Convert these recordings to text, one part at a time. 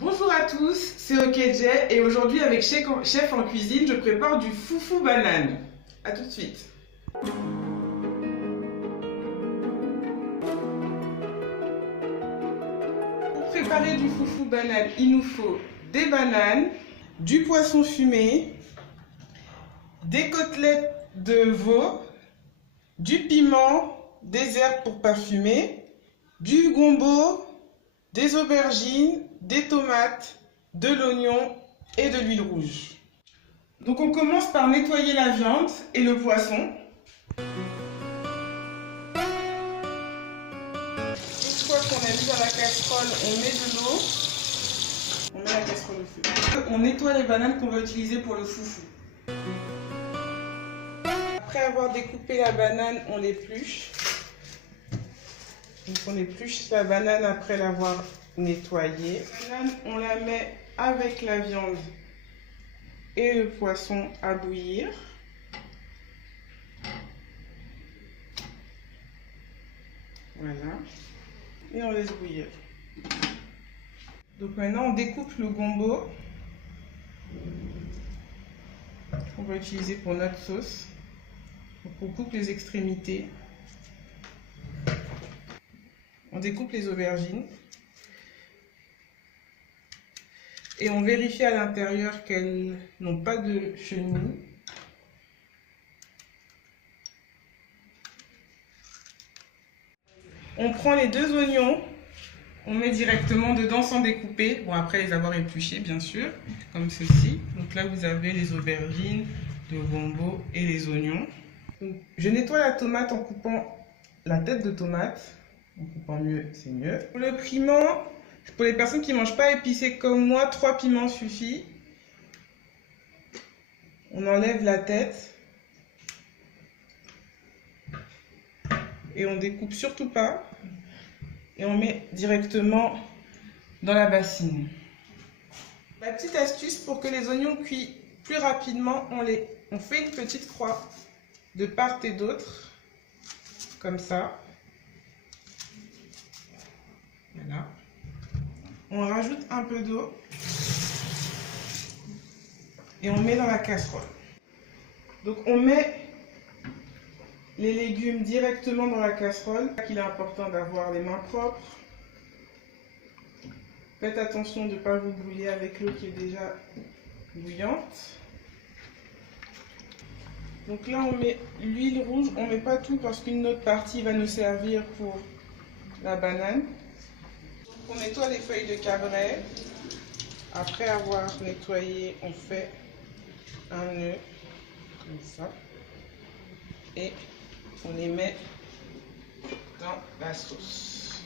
Bonjour à tous, c'est OKJ et aujourd'hui avec Chef en cuisine, je prépare du foufou banane. A tout de suite. Pour préparer du foufou banane, il nous faut des bananes, du poisson fumé, des côtelettes de veau, du piment, des herbes pour parfumer, du gombo, des aubergines, des tomates, de l'oignon et de l'huile rouge. Donc on commence par nettoyer la viande et le poisson. Une fois qu'on a mis dans la casserole, on met de l'eau. On met la casserole au feu. On nettoie les bananes qu'on va utiliser pour le foufou. Après avoir découpé la banane, on l'épluche. Donc on épluche la banane après l'avoir nettoyée. La banane, on la met avec la viande et le poisson à bouillir. Voilà. Et on laisse bouillir. Donc maintenant on découpe le gombo qu'on va utiliser pour notre sauce. Donc on coupe les extrémités. On découpe les aubergines. Et on vérifie à l'intérieur qu'elles n'ont pas de chenilles. On prend les deux oignons, on met directement dedans sans découper. Bon, après les avoir épluchés, bien sûr, comme ceci. Donc là, vous avez les aubergines, le gombo et les oignons. Donc, je nettoie la tomate en coupant la tête de tomate. En coupant mieux, c'est mieux. Pour le piment, pour les personnes qui ne mangent pas épicé comme moi, 3 piments suffit. On enlève la tête. Et on découpe surtout pas. Et on met directement dans la bassine. La petite astuce pour que les oignons cuisent plus rapidement, on fait une petite croix de part et d'autre. Comme ça. Voilà. On rajoute un peu d'eau et on met dans la casserole. Donc on met les légumes directement dans la casserole. Il est important d'avoir les mains propres. Faites attention de ne pas vous brouiller avec l'eau qui est déjà bouillante. Donc là on met l'huile rouge, on ne met pas tout parce qu'une autre partie va nous servir pour la banane. On nettoie les feuilles de cabré. Après avoir nettoyé, on fait un nœud comme ça et on les met dans la sauce.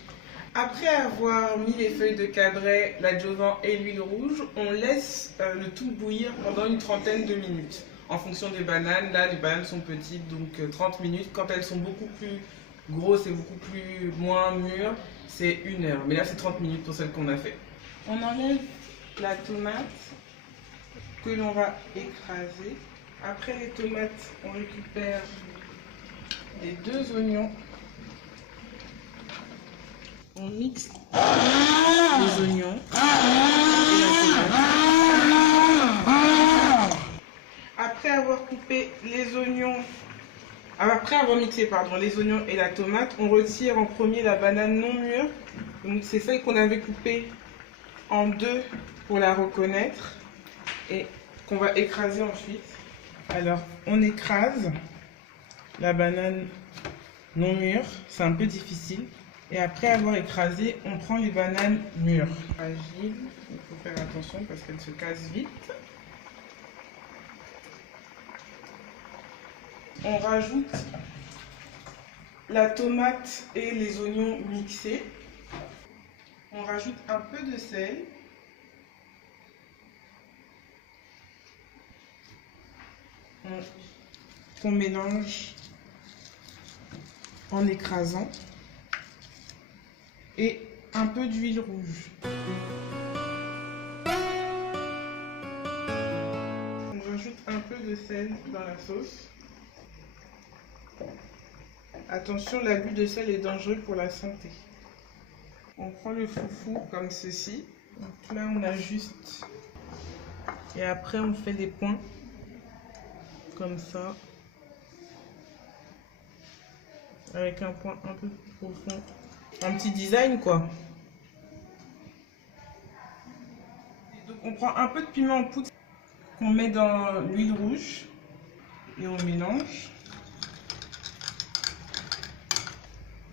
Après avoir mis les feuilles de cabré, l'adjuvant et l'huile rouge, on laisse le tout bouillir pendant une trentaine de minutes. En fonction des bananes, là les bananes sont petites, donc 30 minutes. Quand elles sont beaucoup plus grosses et beaucoup moins mûres, c'est 1 heure. Mais là c'est 30 minutes pour celle qu'on a fait. On enlève la tomate que l'on va écraser. Après les tomates, on récupère les 2 oignons. On mixe les oignons et la tomate. Après avoir coupé les oignons, après avoir mixé les oignons et la tomate, on retire en premier la banane non mûre. Donc c'est celle qu'on avait coupée en 2 pour la reconnaître et qu'on va écraser ensuite. Alors on écrase la banane non mûre, c'est un peu difficile. Et après avoir écrasé, on prend les bananes mûres. Fragile, il faut faire attention parce qu'elles se cassent vite. On rajoute la tomate et les oignons mixés. On rajoute un peu de sel. Qu'on mélange en écrasant. Et un peu d'huile rouge. On rajoute un peu de sel dans la sauce. Attention, l'abus de sel est dangereux pour la santé. On prend le foufou comme ceci. Donc là, on ajuste. Et après, on fait des points. Comme ça. Avec un point un peu plus profond. Un petit design, quoi. Donc, on prend un peu de piment en poudre qu'on met dans l'huile rouge. Et on mélange.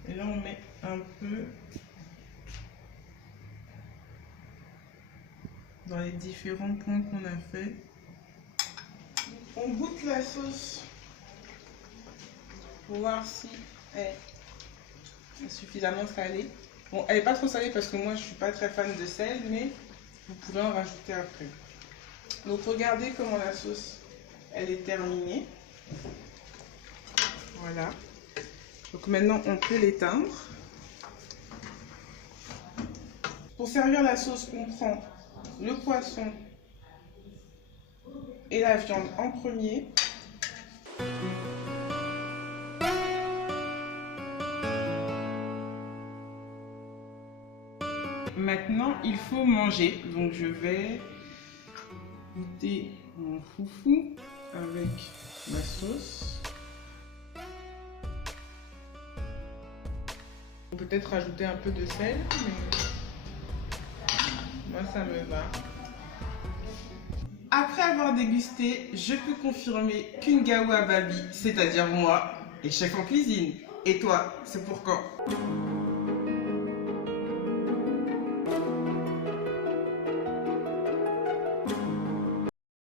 Et là, on met un peu dans les différents points qu'on a fait. On goûte la sauce pour voir si elle est suffisamment salée. Bon, elle n'est pas trop salée parce que moi, je ne suis pas très fan de sel, mais vous pouvez en rajouter après. Donc, regardez comment la sauce, elle est terminée. Voilà. Donc maintenant, on peut l'éteindre. Pour servir la sauce, on prend le poisson et la viande en premier. Maintenant, il faut manger. Donc je vais goûter mon foufou avec ma sauce. Peut-être rajouter un peu de sel, mais moi ça me va. Après avoir dégusté, je peux confirmer qu'une gawa babi, c'est-à-dire moi, est chef en cuisine. Et toi, c'est pour quand?